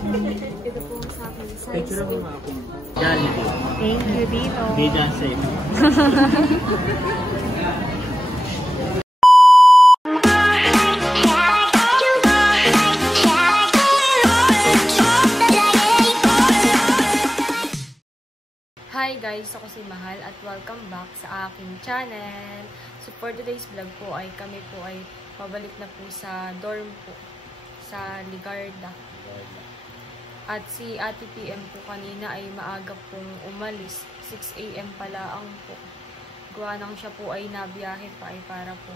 Ito po sa akin. Picture mo nga ako. Jollibee. Thank you, Dito. Bida sa iyo. Hi guys, ako si Mahal at welcome back sa aking channel. So for today's vlog po ay kami po ay pabalik na po sa dorm po sa Ligarda. At si Ate PM po kanina ay maaga pong umalis. 6 AM pala ang po. Gawa nang siya po ay nabiyahe pa ay para po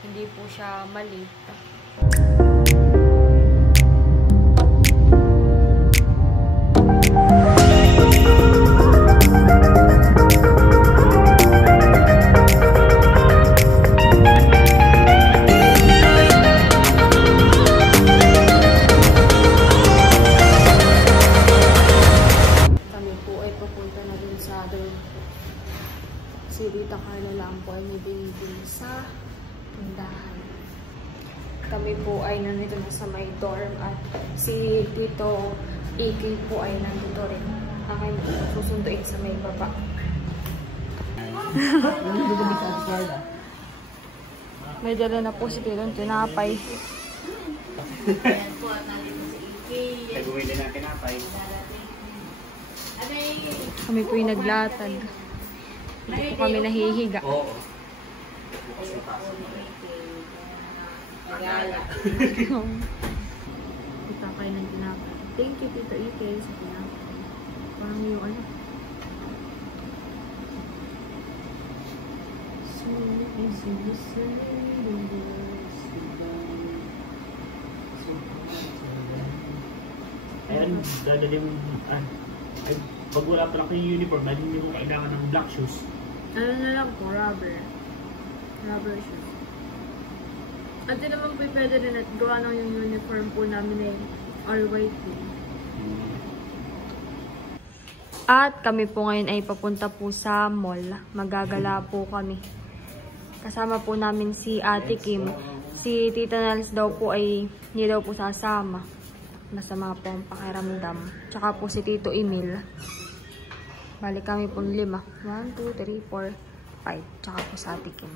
hindi po siya malate. Si Rita Carla lang po ay may binibili sa tindahan. Kami po ay nandito na sa may dorm at si Tito AK po ay nandito rin. Akin susunduin sa may baba. May dala na po si Tito ng tinapay. Nag-uwi din ang tinapay. Kami po yung naglatag. Hindi po kami nahihiga. Oo. Kita kayo ng tinapay. Thank you, Tito Ike, sa tinapay. Parang yung ano. So easy to say the words Ayan, dadali mo. Ay, pag wala pa lang kayong uniform, hindi mo kailangan ng black shoes. ano na lang po, rubber. Rubber shoes. At din naman po pwede rin at gawa ng yung uniform po namin ay all white po. At kami po ngayon ay papunta po sa mall. Magagala po kami. Kasama po namin si Ate Kim. Si Tita Nels daw po ay hindi daw po sasama. Masama po ang pakiramdam. Tsaka po si Tito Emil. Balik kami po 5. 1, 2, 3, 4, 5. Tsaka po sa Ate Kim.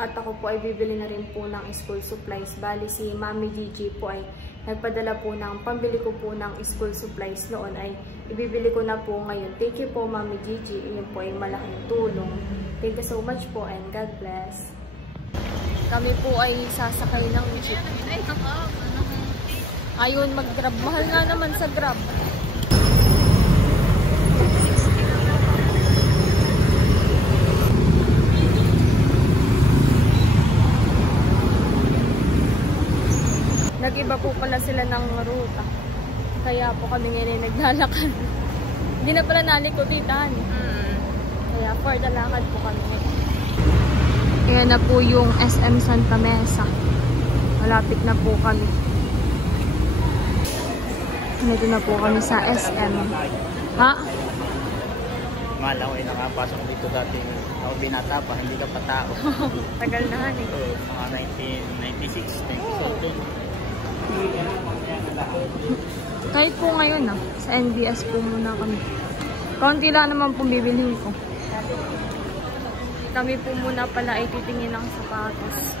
At ako po ay bibili na rin po ng school supplies. Bali si Mami Gigi po ay nagpadala po ng pambili ko po ng school supplies noon ay ibibili ko na po ngayon. Thank you po Mami Gigi. Iyon po ay malaking tulong. Thank you so much po and God bless. Kami po ay sasakay ng jeep. Ayun, mag-grab. Mahal nga naman sa grab. Nag-iba po pala sila ng ruta. Kaya po kami ngayon ay naglalakad. Hindi na pala nalikutitan. Kaya for the lakad po kami ngayon. Ayan na po yung SM Santa Mesa. Malapit na po kami. Nandito na po kami sa SM. Ha? Mahal ako ay nakapasok dito dati. Ako binata pa, hindi ka pa tao. Tagal na nga eh. Mga 1996, 1997. Kahit po ngayon sa NBS po muna kami. Kaunti lang naman pong bibilhin ko. Kami po muna pala ay titingin ng sapatos.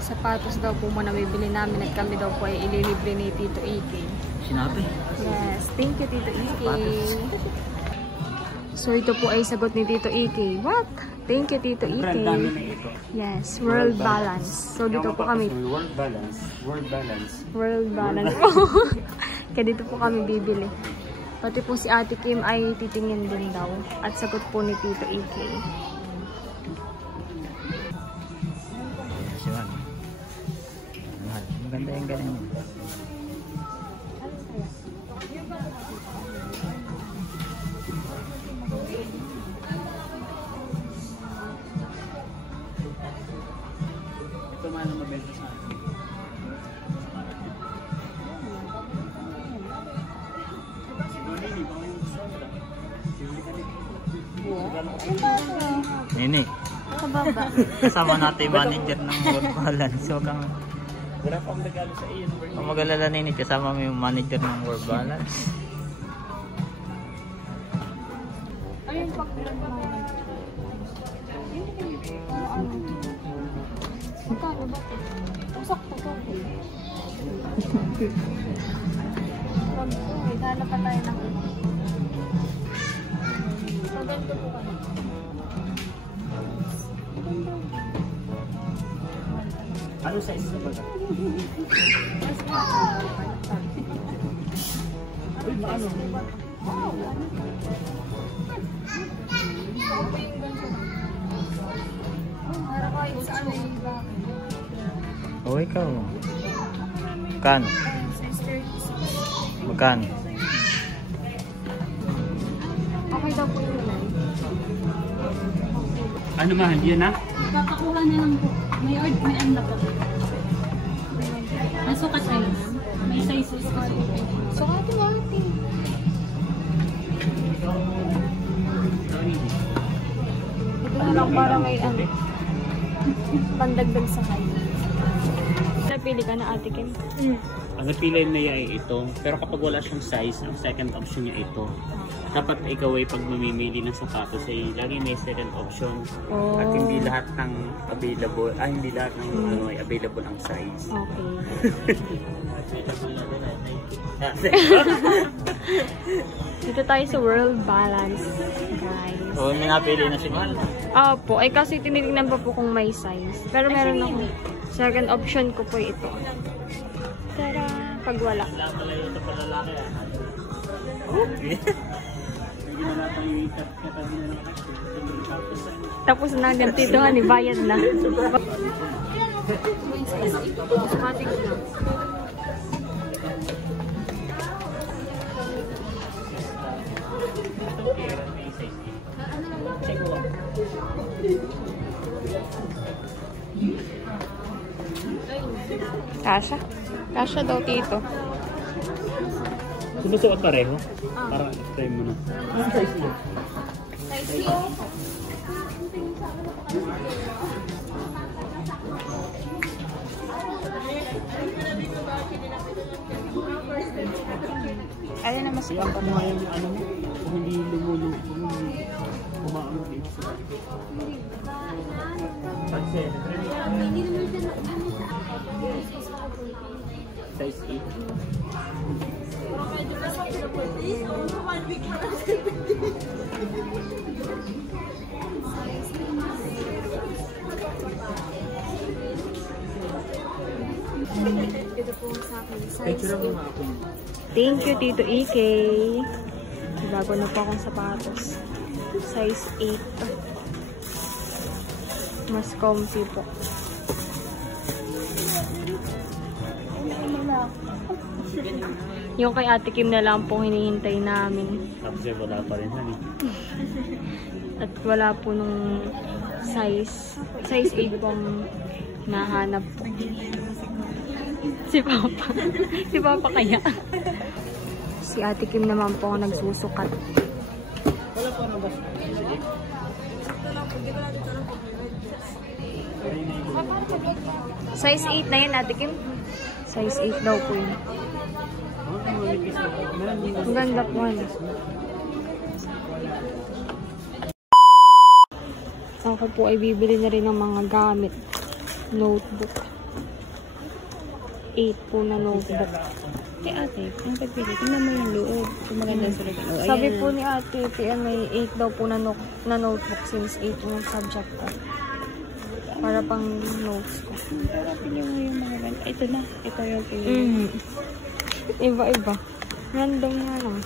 Sapatos daw po muna bibili namin at kami daw po ay ililibre ni Tito Ike. Sinabi? Yes, thank you Tito Ike. So ito po ay sagot ni Tito Ike. What? Thank you Tito Ike. Yes, World Balance. So dito po kami. World Balance. World Balance. World Balance po. Kaya dito po kami bibili. Pati po si Ate Kim ay titingin din daw. At sagot po ni Tito Ike. Maganda yung ganun. Ito man ang mabenta sa akin. Nini. Kababa. Kasama natin yung manager ng World Balance. So, Wala pa akong regalo sa iyo. Kung mag-alala na init, kasama mo yung manager ng World Balance. Ayun, pag-vlog mo. Magkano ba ito? Usak pa ito. Dala pa tayo ng iba. So, ganito po kami. Ano size na ba? Uy, maano? Oh, ikaw. Magkano? Magkano? Okay daw po yun. Ano mahal yan ha? Papakuha na lang po. May anda po. Nasukat tayo na. May sizes kasi. So, ate. Ito na lang para may ano. Pandagdag sa kayo. Napili ka na, Ate Kim? Ang napili niya ay ito, pero kapag wala siyang size, ang second option niya ito. Dapat ikaw ay pag mamimili ng sapatos ay lagi may second option. Oh. At hindi lahat ng available, hindi lahat ng ano ay available ang size. Okay. Dito tayo sa World Balance, guys. Oh, may napili na si Mal. Opo, ay kasi tinitingnan pa po kung may size. Pero meron ako. Second option ko po ito. Tara, pag wala. Tapos na ganito ni bayad na. Automatic na. Kasha? Kasha daw dito. Sumusuot pareho? Parang try mo na. Anong size mo? Alin na mas Kaya ang kumuha yung ano mo, kung hindi lumulong, kumaano dito sa size 8. Ito po sa akin. Picture mo nga ako. Thank you, Tito EK. Bago na po akong sapatos. Size 8. Mas comfy po. Yung kay Ate Kim na lang po hinihintay namin. Tapos wala pa rin honey. At wala po nung size 8 pong nahanap po. Si Papa. Si Papa kaya. Si Ate Kim naman po ang nagsusukat. Wala pa na ba? Size 8 na yan, Ate Kim. Size 8 daw po yun. Ang ganda po. Ako po ay bibili na rin ng mga gamit. Notebook. 8 po na notebook. Kay ate, ang pagpili, tingnan mo yung loob. Kung maganda sa loob. Oh, Sabi po ni Ate, may 8 daw po na notebook since 8 yung subject ko. Para pang notes ko. Pero pili mo yung mga ganda. Ito na. Ito yung pili. Iba-iba. Random nga lang.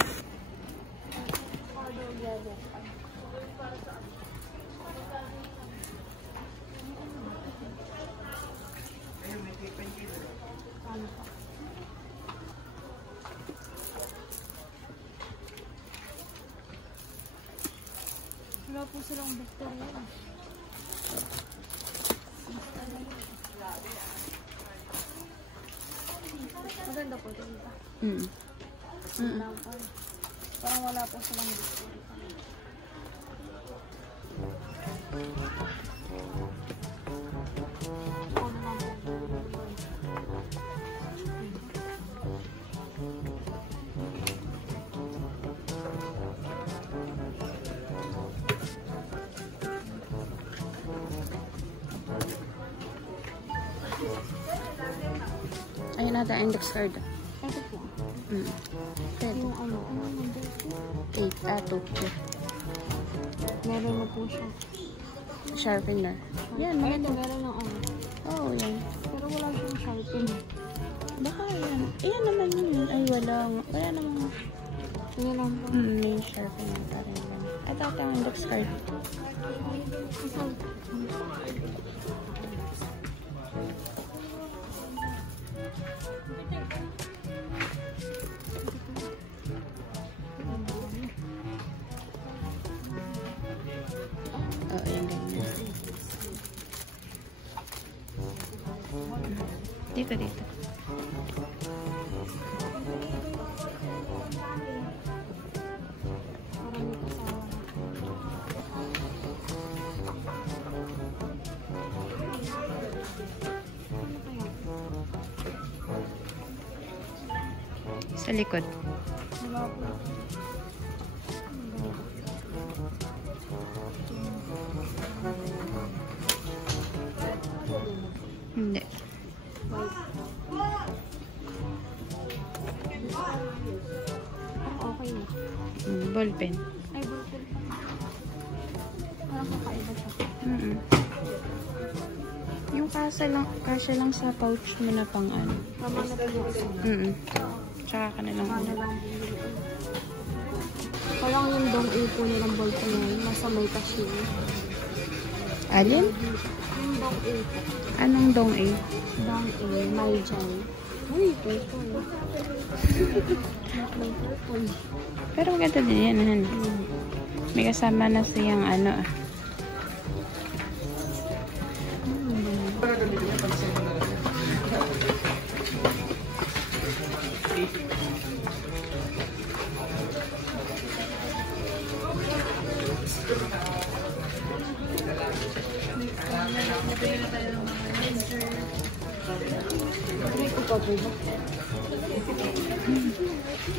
Wala po silang bacteria. Maganda po ito. Parang wala po silang bacteria. Ayun natin, index card. Ito po. Pwede. Yung ano, 8, 2. meron na po siya. Sharpener. Yan, Ay, maganda. ito meron ng ano. Oo, yan. Pero wala siyang sharpen. Baka yan. Ayan naman yun. Ay, wala. Wala naman. Yun lang po. May sharpener pa rin. At ito ang index card. Oo, yan ganyan. Dito. Sa likod. Wala po. Hindi. Okay na. Ballpen. Ay, ballpen pa. Parang kakaiba siya. Yung kasya lang sa pouch mo na pang ano. Tama na po yun. Tsaka ka na lang. Tama na lang. Parang yung dong A po nilang ballpen na yun. Nasa may cashier. Alin? Yung dong A po. Anong dong A? Dong A, may gel. Uy, purple. May purple. Pero maganda din yan. Han. May kasama na siyang ano ah.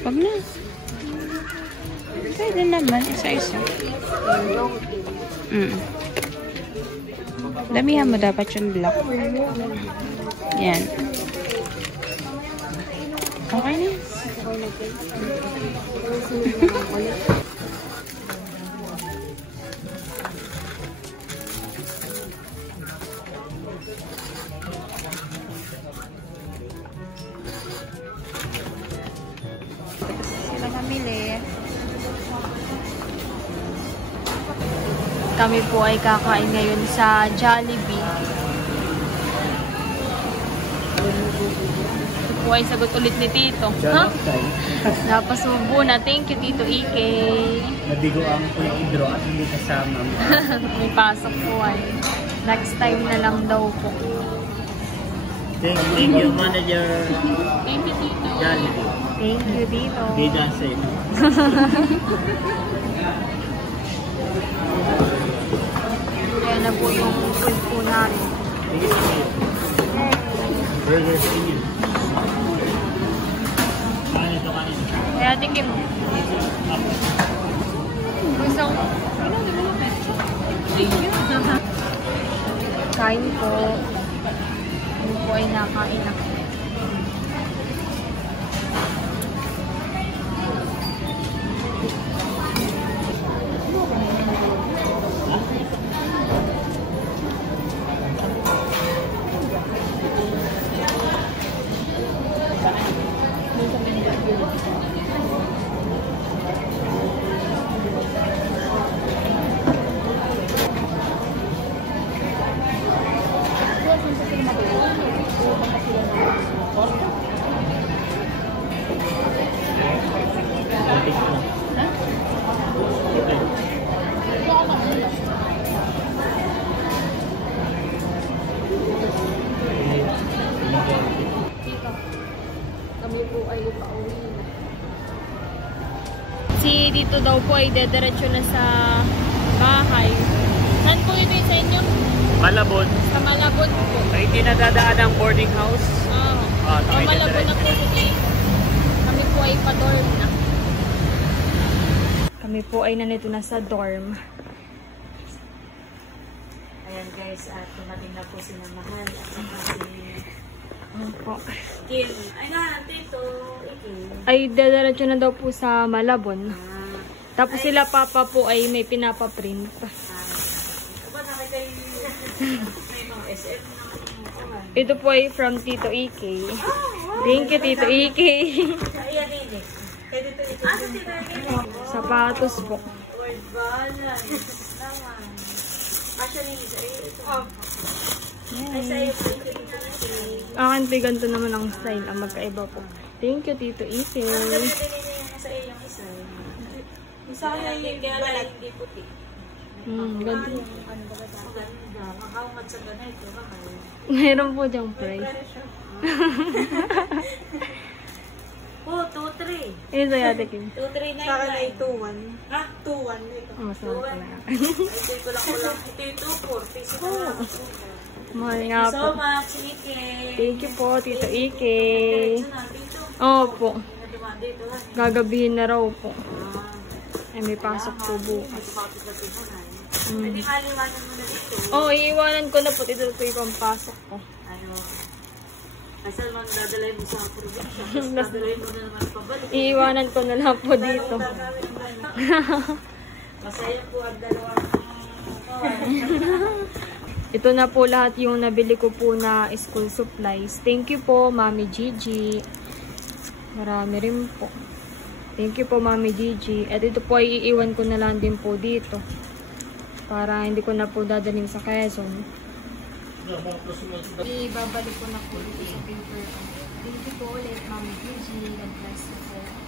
Wag na. Pwede naman, isa-isa. Damihan mo dapat yung black. Yan. Okay na. Sila mamili. Kami po ay kakain ngayon sa Jollibee. Ito po ay sagot ulit ni Tito. Ha? Napasubo na. Thank you, Tito Ike. Nabigo ang Isidro at hindi kasama. May pasok po ay. Next time na lang daw po. Thank you, manager. Thank you, Tito. Jollibee. Thank you, Tito. Bida sa ito. Kaya na po yung food po namin. Burger sa inyo. Kanin. Kaya tikim mo. Gusto ko. Thank you. Kain po. Ano po ay nakain na. Kami po ay pauwi na. Si dito daw po ay dediretso na sa bahay. Saan po ito sa inyo? Malabon. Sa Malabon po. Ay, hindi nadadaan ang boarding house. Malabon na po. Kami po po ay pa-dorm na. Kami po ay nandito na sa dorm. Ayan guys, at tumating na po si Mahal at saka si Ano po? Kim. Ay na, dito. Kim. Ay, dadaratso na daw po sa Malabon. Tapos sila papa po ay may pinapaprint. Aba, nakita yung may mga SF na. Ito po ay from Tito EK. Thank you, Tito EK. Ayan, hindi. Kaya dito ito. Ah, sa Tito EK. Sapatos po. Word balance. Naman. Actually, ito. Ay, sa'yo po ito. Akin po ganito naman ang style. Ang magkaiba po. Thank you, Tito EK. Sa iyo yung isa. Isa kaya yung kaya hindi puti. Ganito. Maganda. Makahungad sa ganito. Mayroon po diyang price. Oh, 2-3. Yun sa yate, Kim. 2-3 na Sa akin ay yun. 2-1. Ha? 2-1 ito. Masama po na. Ay, ito lang ko lang. Ito yung 2-4. Piso na lang. Mahal nga po. So much, Ike. Thank you po, Tito EK. Diretso na, dito. Opo. Nadumaan dito. Gagabihin na raw po. Ay, may pasok po bukas. Pwede maliwanan mo na dito. Oh, iiwanan ko na po. Ito po yung pampasok ko. Ano? Kasi naman dadalay mo sa probinsya. Dadalay mo na naman pabalik. Iiwanan ko na lang po dito. Masaya po ang dalawa. Ito na po lahat yung nabili ko po na school supplies. Thank you po, Mami Gigi. Marami rin po. Thank you po, Mami Gigi. At ito po ay iiwan ko na lang din po dito. Para hindi ko na po dadaling sa Quezon. Ibabalik ko na po dito sa paper. Thank you po ulit, Mami Gigi. God bless you po.